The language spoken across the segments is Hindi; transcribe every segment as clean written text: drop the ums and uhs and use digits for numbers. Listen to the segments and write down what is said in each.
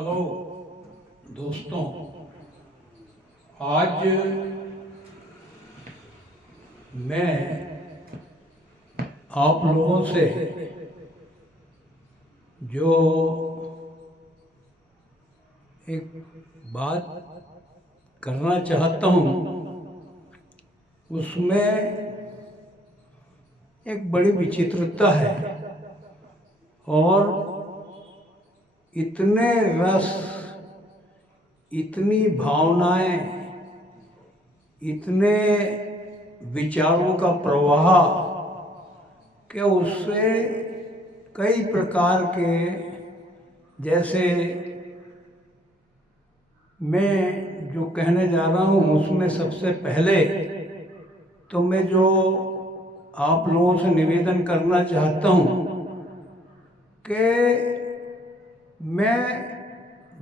हेलो दोस्तों, आज मैं आप लोगों से जो एक बात करना चाहता हूँ उसमें एक बड़ी विचित्रता है और इतने रस, इतनी भावनाएं, इतने विचारों का प्रवाह कि उससे कई प्रकार के, जैसे मैं जो कहने जा रहा हूँ उसमें सबसे पहले तो मैं जो आप लोगों से निवेदन करना चाहता हूँ कि मैं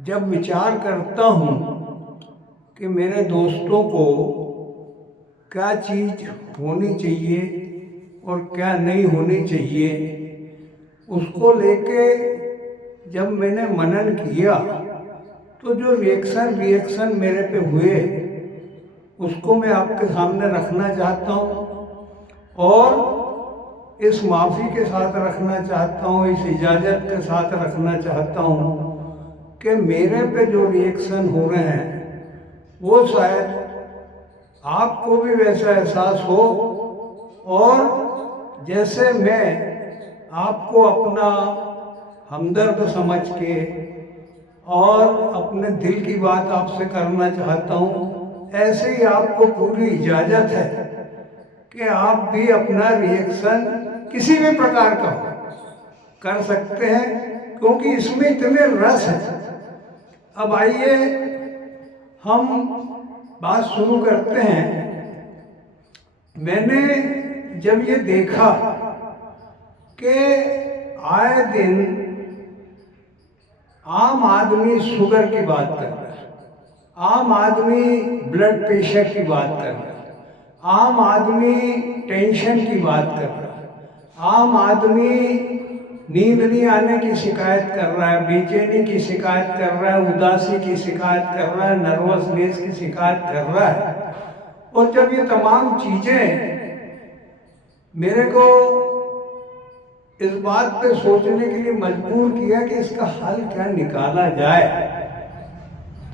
जब विचार करता हूँ कि मेरे दोस्तों को क्या चीज़ होनी चाहिए और क्या नहीं होनी चाहिए, उसको लेके जब मैंने मनन किया तो जो रिएक्शन मेरे पे हुए उसको मैं आपके सामने रखना चाहता हूँ और इस माफ़ी के साथ रखना चाहता हूँ, इस इजाज़त के साथ रखना चाहता हूँ कि मेरे पे जो रिएक्शन हो रहे हैं वो शायद आपको भी वैसा एहसास हो और जैसे मैं आपको अपना हमदर्द समझ के और अपने दिल की बात आपसे करना चाहता हूँ, ऐसे ही आपको पूरी इजाज़त है कि आप भी अपना रिएक्शन किसी भी प्रकार का कर सकते हैं, क्योंकि इसमें इतने रस है। अब आइए हम बात शुरू करते हैं। मैंने जब ये देखा कि आए दिन आम आदमी शुगर की बात कर रहा है, आम आदमी ब्लड प्रेशर की बात कर रहा है, आम आदमी टेंशन की बात कर रहा है, आम आदमी नींद नहीं आने की शिकायत कर रहा है, बेचैनी की शिकायत कर रहा है, उदासी की शिकायत कर रहा है, नर्वसनेस की शिकायत कर रहा है। और जब ये तमाम चीज़ें मेरे को इस बात पे सोचने के लिए मजबूर किया कि इसका हल क्या निकाला जाए,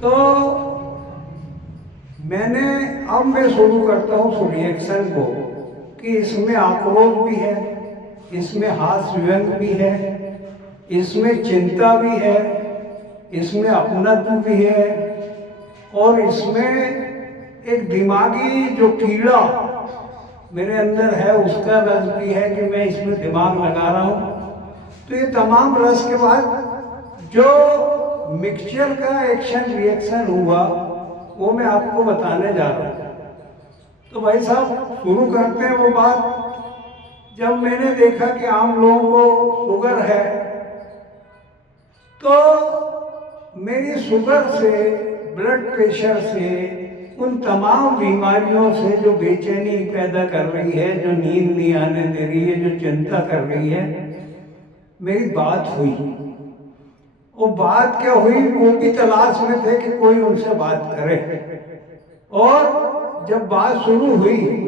तो अब मैं शुरू करता हूँ उस रिएक्शन को कि इसमें आक्रोश भी है, इसमें हास्य व्यंग भी है, इसमें चिंता भी है, इसमें अपनत्व भी है और इसमें एक दिमागी जो कीड़ा मेरे अंदर है उसका रस भी है कि मैं इसमें दिमाग लगा रहा हूँ। तो ये तमाम रस के बाद जो मिक्सचर का एक्शन रिएक्शन हुआ वो मैं आपको बताने जा रहा हूँ। तो भाई साहब शुरू करते हैं वो बात। जब मैंने देखा कि आम लोगों को शुगर है तो मेरी शुगर से, ब्लड प्रेशर से, उन तमाम बीमारियों से जो बेचैनी पैदा कर रही है, जो नींद नहीं आने दे रही है, जो चिंता कर रही है, मेरी बात हुई। वो बात क्या हुई, वो भी तलाश में थे कि कोई उनसे बात करे। और जब बात शुरू हुई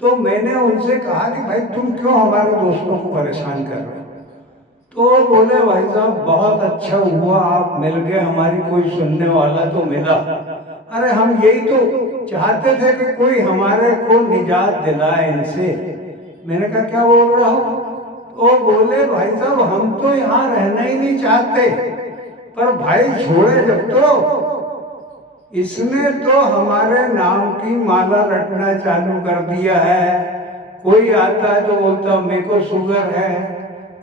तो मैंने उनसे कहा कि भाई तुम क्यों हमारे दोस्तों को परेशान कर रहे हो? तो बोले भाई साहब बहुत अच्छा हुआ आप मिल गए, हमारी कोई सुनने वाला तो मिला। अरे हम यही तो चाहते थे कि कोई हमारे को निजात दिलाए इनसे। मैंने कहा क्या बोल रहा हो? तो बोले भाई साहब हम तो यहाँ रहना ही नहीं चाहते, पर भाई छोड़े जब तो इसने तो हमारे नाम की माला रटना चालू कर दिया है। कोई आता है तो बोलता मेरे को शुगर है,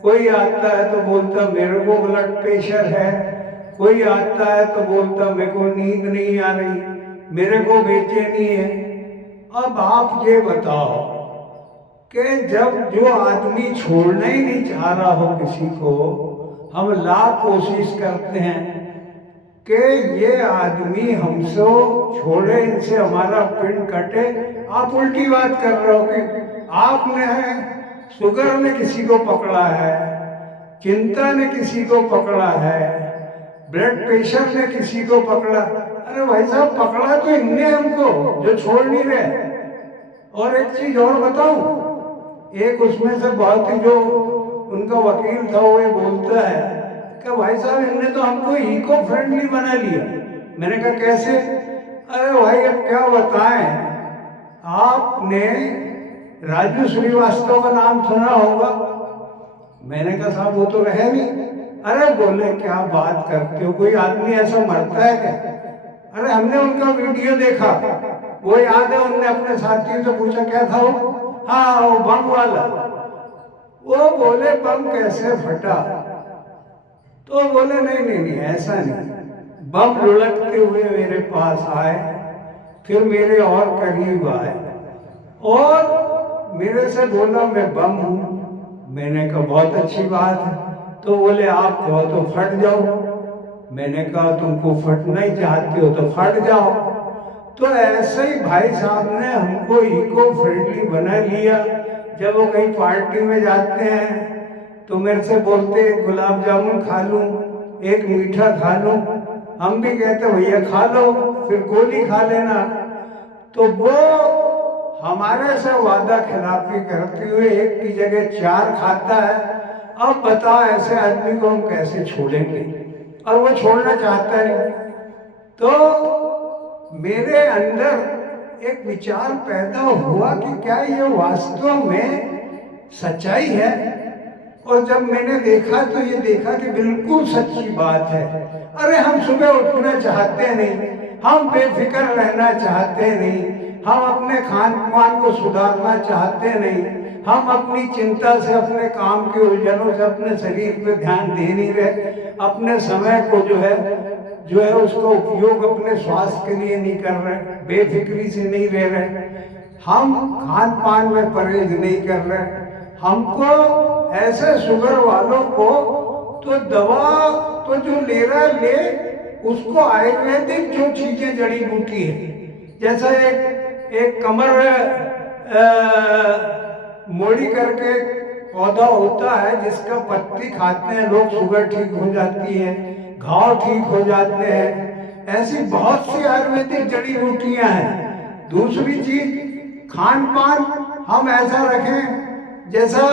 कोई आता है तो बोलता मेरे को ब्लड प्रेशर है, कोई आता है तो बोलता मेरे को नींद नहीं आ रही, मेरे को बेचैनी है। अब आप ये बताओ कि जब जो आदमी छोड़ना ही नहीं चाह रहा हो किसी को, हम लाख कोशिश करते हैं कि ये आदमी हमसे छोड़े, इनसे हमारा पिंड कटे। आप उल्टी बात कर रहे हो कि आपने शुगर ने किसी को पकड़ा है, चिंता ने किसी को पकड़ा है, ब्लड प्रेशर ने किसी को पकड़ा, अरे भाई साहब पकड़ा तो इनने हमको जो छोड़ नहीं रहे। और एक चीज और बताऊं, एक उसमें से बहुत ही जो उनका वकील था वो ये बोलता है कि भाई साहब इनने तो हमको इको फ्रेंडली बना लिया। मैंने कहा कैसे? अरे भाई अब क्या बताएं, आपने राजू श्रीवास्तव का नाम सुना होगा? मैंने कहा साहब वो तो रहे नहीं। अरे बोले क्या बात करते हो, कोई आदमी ऐसा मरता है क्या? अरे हमने उनका वीडियो देखा, वो याद है, उनने अपने साथियों से पूछा क्या था वो? हाँ वो बम वाला। वो बोले बम कैसे फटा? तो बोले नहीं नहीं नहीं ऐसा नहीं, बम लुढ़कते हुए मेरे पास आए, फिर मेरे और करीब आए और मेरे से बोला मैं बम हूं। मैंने कहा बहुत अच्छी बात है। तो बोले आप कहो तो फट जाओ। मैंने कहा तुमको फटना ही चाहते हो तो फट जाओ। तो ऐसे ही भाई साहब ने हमको इको फ्रेंडली बना लिया। जब वो कहीं पार्टी में जाते हैं तो मेरे से बोलते गुलाब जामुन खा लूं, एक मीठा खा लूं। हम भी कहते भैया खा लो, फिर गोली खा लेना। तो वो हमारे से वादा खिलाफी करते हुए एक की जगह 4 खाता है। अब बताओ ऐसे आदमी को हम कैसे छोड़ेंगे? और वो छोड़ना चाहता नहीं। तो मेरे अंदर एक विचार पैदा हुआ कि क्या ये वास्तव में सच्चाई है? और जब मैंने देखा तो ये देखा कि बिल्कुल सच्ची बात है। अरे हम सुबह उठना चाहते नहीं, हम बेफिक्र रहना चाहते नहीं, हम अपने खान पान को सुधारना चाहते नहीं, हम अपनी चिंता से, अपने काम के उलझनों से अपने शरीर पे ध्यान दे नहीं रहे, अपने समय को जो है उसका उपयोग अपने स्वास्थ्य के लिए नहीं कर रहे, बेफिक्री से नहीं रह रहे, हम खान पान में परहेज नहीं कर रहे। हमको ऐसे शुगर वालों को तो दवा तो जो ले रहा है ले, उसको आयुर्वेदिक जो चीजें जड़ी बूटी है, जैसा एक कमर मोड़ी करके पौधा होता है जिसका पत्ती खाते हैं लोग, शुगर ठीक हो जाती है, घाव ठीक हो जाते हैं। ऐसी बहुत सी आयुर्वेदिक जड़ी बूटियां हैं। दूसरी चीज खान पान हम ऐसा रखें जैसा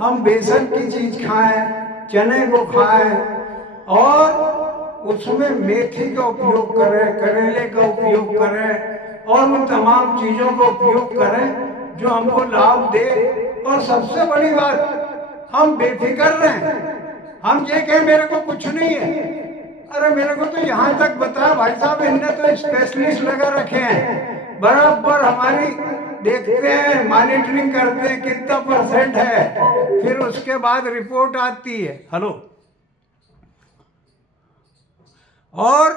हम बेसन की चीज खाएं, चने को खाएं और उसमें मेथी का उपयोग करें, करेले का उपयोग करें और उन तमाम चीजों का उपयोग करें जो हमको लाभ दे। और सबसे बड़ी बात, हम बेफिक्र रहें। हम ये कहें मेरे को कुछ नहीं है, अरे मेरे को तो यहाँ तक बताया भाई साहब इनने तो स्पेशलिस्ट लगा रखे हैं, बराबर हमारी देखते हैं, मॉनिटरिंग करते हैं कितना % है, फिर उसके बाद रिपोर्ट आती है। हेलो। और